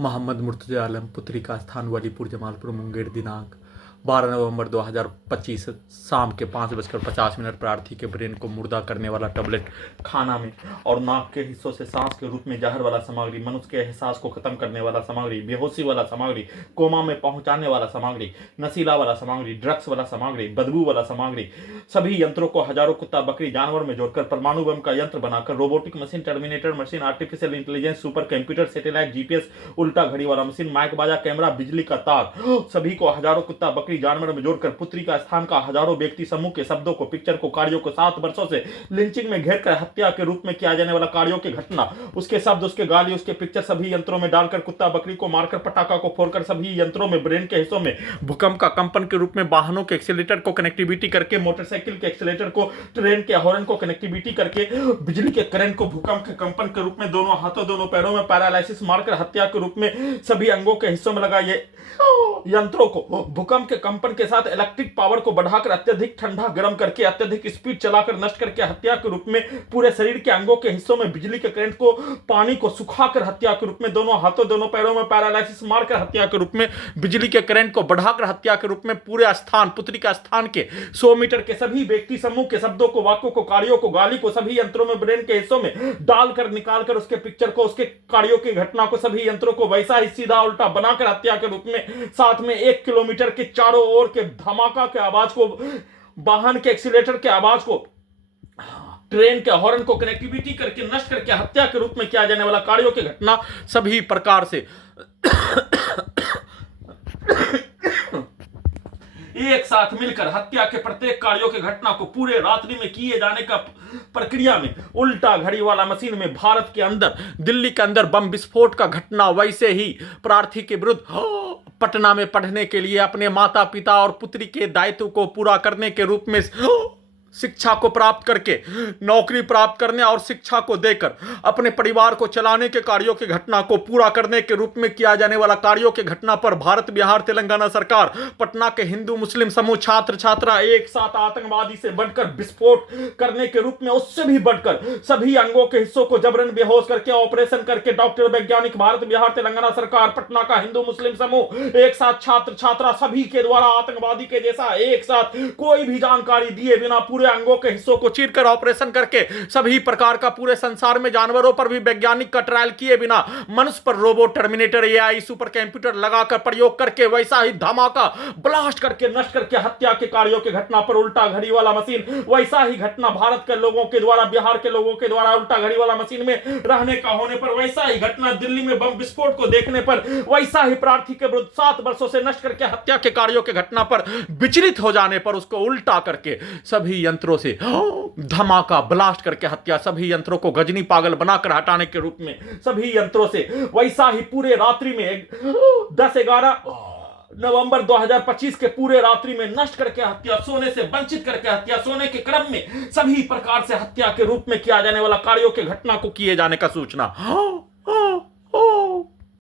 मोहम्मद मुर्तजा आलम पुत्री का स्थान वलीपुर जमालपुर मुंगेर दिनांक 12 नवंबर 2025 शाम के 5:50 प्रार्थी के ब्रेन को मुर्दा करने वाला टैबलेट खाना में और नाक के हिस्सों से सांस के रूप में जहर वाला सामग्री, मनुष्य के एहसास को खत्म करने वाला सामग्री, बेहोशी वाला सामग्री, कोमा में पहुंचाने वाला सामग्री, नशीला वाला सामग्री, ड्रग्स वाला सामग्री, बदबू वाला सामग्री, सभी यंत्रों को हजारों कुत्ता बकरी जानवर में जोड़कर परमाणु बम का यंत्र बनाकर robotic machine, terminator machine, artificial intelligence, super computer, satellite, GPS, उल्टा घड़ी वाला मशीन, माइक बाजा, कैमरा, बिजली का तार, सभी को हजारों कुत्ता बकरी जानवर में जोड़कर पुत्री का स्थान का हजारों व्यक्ति समूह के शब्दों को, पिक्चर को, कार्यों को 7 वर्षों से लिंचिंग में घेर कर हत्या के रूप में किया जाने वाला कार्यों की घटना, उसके शब्द, उसके गाली, उसके पिक्चर सभी यंत्रों में डालकर कुत्ता बकरी को मारकर पटाखा को फोड़कर सभी यंत्रों में ब्रेन के हिस्सों में भूकंप का कंपन के रूप में वाहनों के एक्सीलरेटर को कनेक्टिविटी करके, मोटरसाइकिल के एक्सीलरेटर को, ट्रेन के हॉर्न को कनेक्टिविटी करके, बिजली के करंट को भूकंप के कंपन के रूप में दोनों हाथों दोनों पैरों में पैरालाइसिस मारकर हत्या के रूप में सभी अंगों के हिस्सों में लगाए यंत्रों को भूकंप के कंपन के साथ इलेक्ट्रिक पावर को बढ़ाकर अत्यधिक ठंडा गर्म करके अत्यधिक स्पीड चलाकर नष्ट करके हत्या के रूप में पूरे शरीर के अंगों के हिस्सों में बिजली के करंट को, पानी को सुखाकर हत्या के रूप में दोनों हाथों दोनों पैरों में पैरालाइसिस मारकर हत्या के रूप में बिजली के करंट को बढ़ाकर हत्या के रूप में पूरे स्थान, पुत्री का स्थान के 100 मीटर के सभी व्यक्ति समूह के शब्दों को, वाक्यों को, कार्यों को, गाली को सभी यंत्रों में ब्रेन के हिस्सों में डालकर निकालकर उसके पिक्चर को, उसके कार्यों की घटना को सभी यंत्रों को वैसा ही सीधा उल्टा बनाकर हत्या के रूप में, साथ में 1 किलोमीटर के चारों ओर के धमाका के आवाज को, वाहन के एक्सीलरेटर के आवाज को, ट्रेन के हॉर्न को कनेक्टिविटी करके नष्ट करके हत्या के रूप में किया जाने वाला कार्यों की घटना सभी प्रकार से एक साथ मिलकर हत्या के प्रत्येक कार्यों की घटना को पूरे रात्रि में किए जाने का प्रक्रिया में उल्टा घड़ी वाला मशीन में भारत के अंदर, दिल्ली के अंदर बम विस्फोट का घटना, वैसे ही प्रार्थी के विरुद्ध पटना में पढ़ने के लिए अपने माता पिता और पुत्री के दायित्व को पूरा करने के रूप में शिक्षा को प्राप्त करके नौकरी प्राप्त करने और शिक्षा को देकर अपने परिवार को चलाने के कार्यों की घटना को पूरा करने के रूप में किया जाने वाला कार्यों की घटना पर भारत बिहार तेलंगाना सरकार पटना के हिंदू मुस्लिम समूह छात्र छात्रा एक साथ आतंकवादी से बढ़कर विस्फोट करने के रूप में, उससे भी बढ़कर सभी अंगों के हिस्सों को जबरन बेहोश करके ऑपरेशन करके डॉक्टर वैज्ञानिक भारत बिहार तेलंगाना सरकार पटना का हिंदू मुस्लिम समूह एक साथ छात्र छात्रा सभी के द्वारा आतंकवादी के जैसा एक साथ कोई भी जानकारी दिए बिना पूरे अंगों के हिस्सों को चीरकर ऑपरेशन करके सभी प्रकार का पूरे संसार में जानवरों पर भी वैज्ञानिक का ट्रायल किए बिना मनुष्य पर robot, terminator, AI, super computer लगाकर प्रयोग करके वैसा ही धमाका ब्लास्ट करके नष्ट करके हत्या के कार्यों की घटना पर उल्टा घड़ी वाला मशीन, वैसा ही घटना भारत के लोगों के द्वारा, बिहार के लोगों के द्वारा उल्टा घड़ी वाला मशीन में रहने का होने पर, वैसा ही घटना दिल्ली में बम विस्फोट को देखने पर, वैसा ही प्रार्थी के विरुद्ध 7 वर्षों से नष्ट करके हत्या के कार्यों की घटना पर विचलित हो जाने पर उसको उल्टा करके सभी यंत्रों से धमाका ब्लास्ट करके हत्या, सभी यंत्रों को गजनी पागल बनाकर हटाने के रूप में सभी यंत्रों से वैसा ही पूरे रात्रि में 10-11 नवंबर 2025 के पूरे रात्रि में नष्ट करके हत्या, सोने से वंचित करके हत्या, सोने के क्रम में सभी प्रकार से हत्या के रूप में किया जाने वाला कार्यों के घटना को किए जाने का सूचना